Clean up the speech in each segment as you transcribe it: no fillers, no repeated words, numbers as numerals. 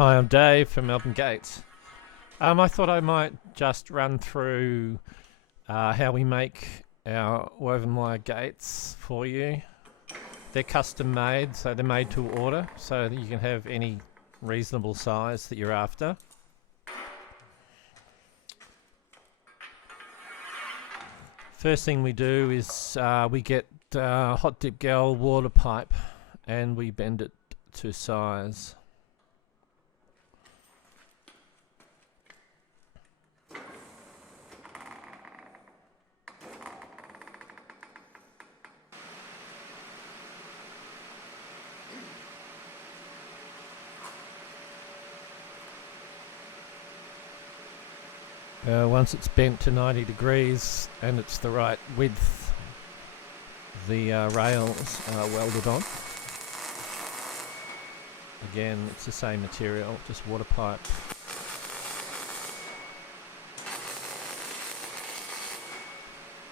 Hi, I'm Dave from Melbourne Gates. I thought I might just run through how we make our woven wire gates for you. They're custom made, so they're made to order, so that you can have any reasonable size that you're after. First thing we do is we get hot dip gal water pipe and we bend it to size. Once it's bent to 90 degrees and it's the right width, the rails are welded on. Again, it's the same material, just water pipe.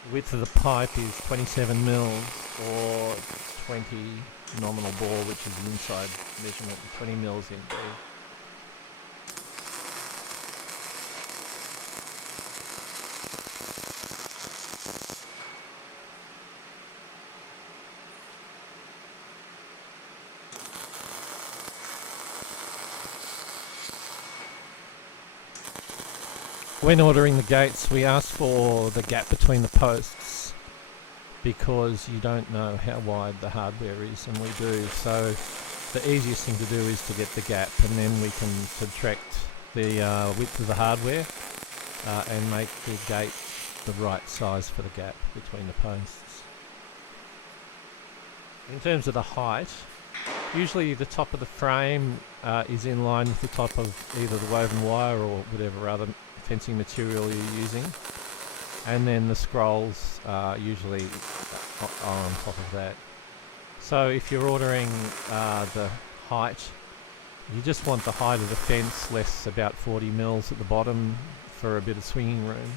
The width of the pipe is 27 mils or 20 nominal bore, which is the inside measurement, 20 mils in B. When ordering the gates, we ask for the gap between the posts because you don't know how wide the hardware is, and we do. So the easiest thing to do is to get the gap, and then we can subtract the width of the hardware and make the gate the right size for the gap between the posts. In terms of the height, usually the top of the frame is in line with the top of either the woven wire or whatever other fencing material you're using, and then the scrolls are usually are on top of that. So if you're ordering the height, you just want the height of the fence less about 40 mils at the bottom for a bit of swinging room.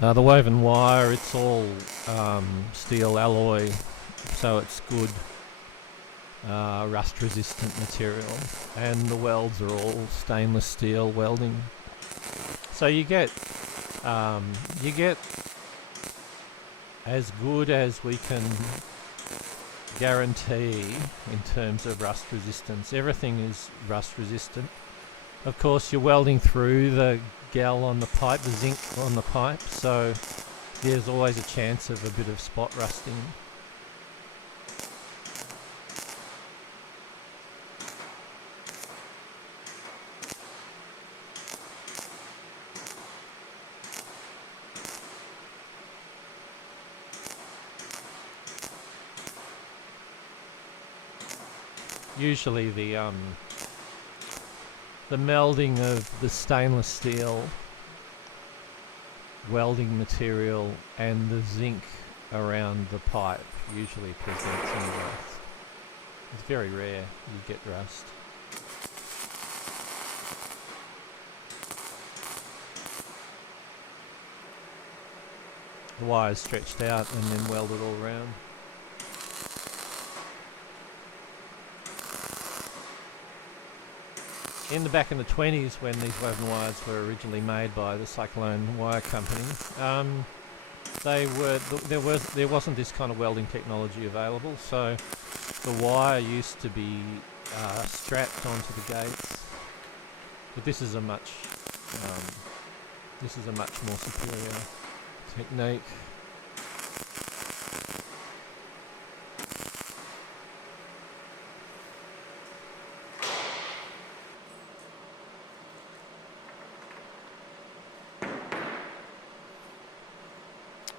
The woven wire, it's all steel alloy, so it's good rust resistant material, and the welds are all stainless steel welding. So you get as good as we can guarantee in terms of rust resistance. Everything is rust resistant. Of course, you're welding through the gal on the pipe, the zinc on the pipe, so there's always a chance of a bit of spot rusting. Usually the melding of the stainless steel welding material and the zinc around the pipe usually presents any rust. It's very rare you get rust. The wire is stretched out and then welded all around. In the back in the 20s, when these woven wires were originally made by the Cyclone Wire Company, there wasn't this kind of welding technology available, so the wire used to be strapped onto the gates. But this is a much more superior technique.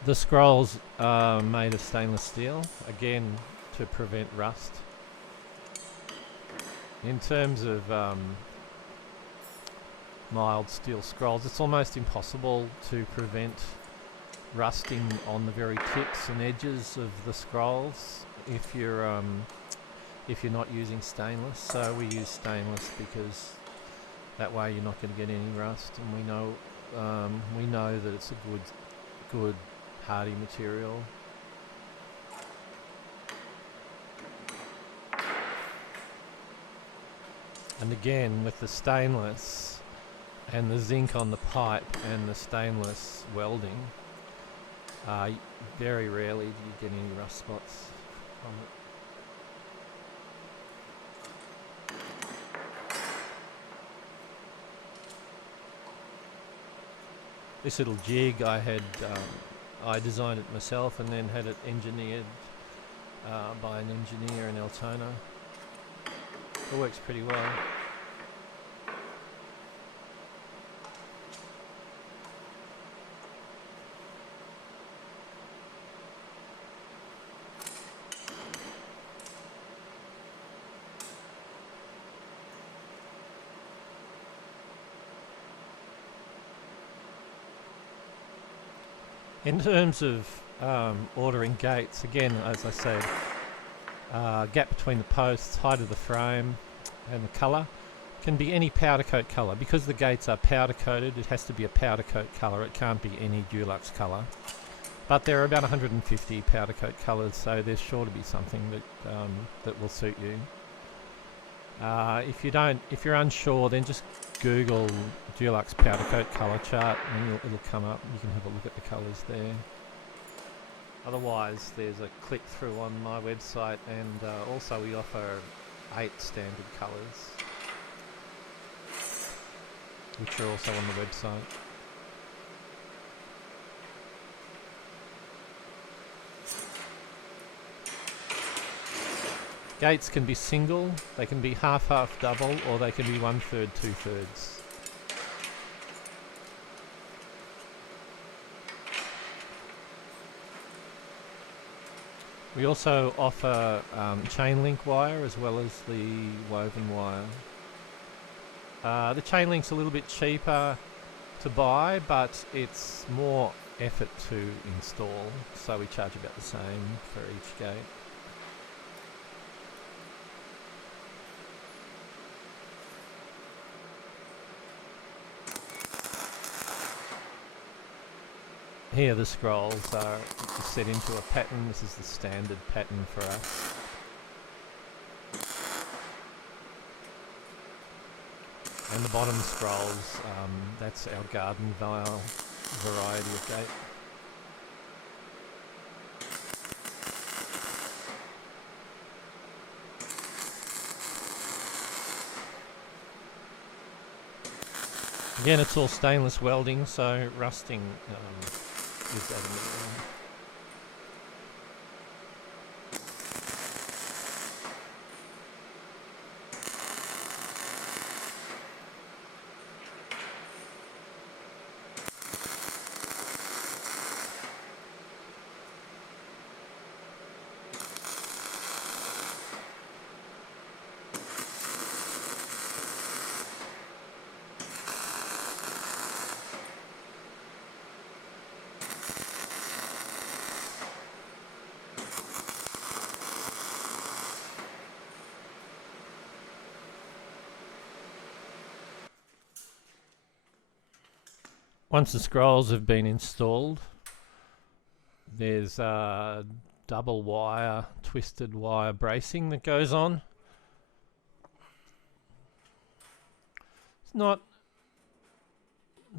The scrolls are made of stainless steel, again to prevent rust. In terms of mild steel scrolls, it's almost impossible to prevent rusting on the very tips and edges of the scrolls if you're not using stainless. So we use stainless because that way you're not going to get any rust, and we know we know that it's a good hardy material. And again, with the stainless and the zinc on the pipe and the stainless welding, very rarely do you get any rust spots from it. This little jig I designed it myself and then had it engineered by an engineer in Altona. It works pretty well. In terms of ordering gates, again, as I said, gap between the posts, height of the frame and the colour can be any powder coat colour. Because the gates are powder coated, it has to be a powder coat colour. It can't be any Dulux colour. But there are about 150 powder coat colours, so there's sure to be something that will suit you. If you're unsure, then just Google Dulux powder coat colour chart and it'll come up. You can have a look at the colours there. Otherwise, there's a click through on my website, and also we offer 8 standard colours, which are also on the website. Gates can be single, they can be half-half double, or they can be 1/3, 2/3. We also offer chain link wire as well as the woven wire. The chain link's a little bit cheaper to buy, but it's more effort to install, so we charge about the same for each gate. Here the scrolls are set into a pattern. This is the standard pattern for us. And the bottom scrolls, that's our garden vial variety of gate. Again, it's all stainless welding, so rusting is at a minimum. Once the scrolls have been installed, there's double wire, twisted wire bracing that goes on. It's not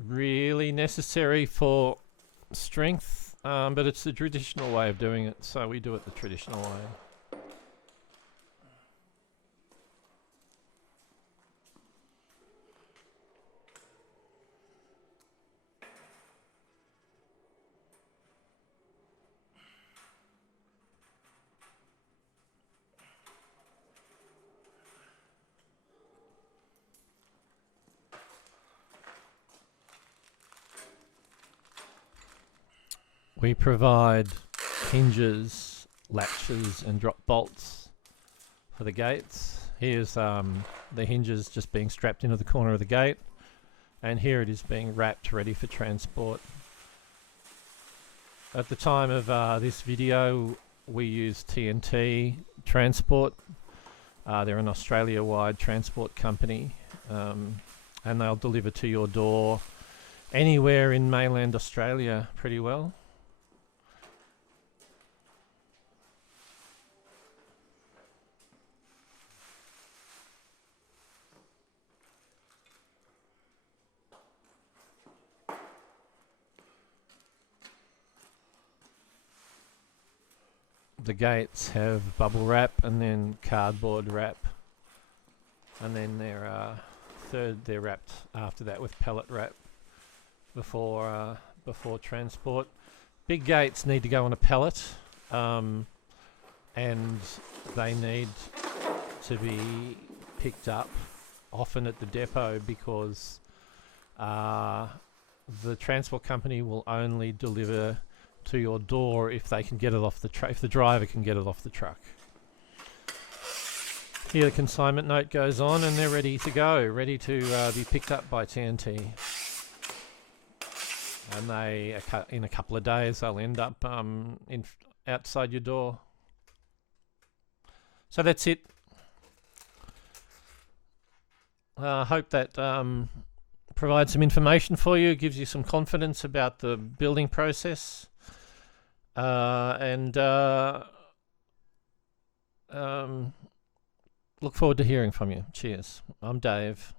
really necessary for strength, but it's the traditional way of doing it, so we do it the traditional way. We provide hinges, latches and drop bolts for the gates. Here's the hinges just being strapped into the corner of the gate, and here it is being wrapped ready for transport. At the time of this video, we use TNT Transport. They're an Australia-wide transport company, and they'll deliver to your door anywhere in mainland Australia pretty well. The gates have bubble wrap and then cardboard wrap, and then they're wrapped after that with pellet wrap before transport. Big gates need to go on a pallet, and they need to be picked up often at the depot, because the transport company will only deliver to your door if they can get it off the truck, if the driver can get it off the truck. Here the consignment note goes on, and they're ready to go, ready to be picked up by TNT. And they, in a couple of days, they'll end up outside your door. So that's it. I hope that provides some information for you, gives you some confidence about the building process. And look forward to hearing from you. Cheers. I'm Dave.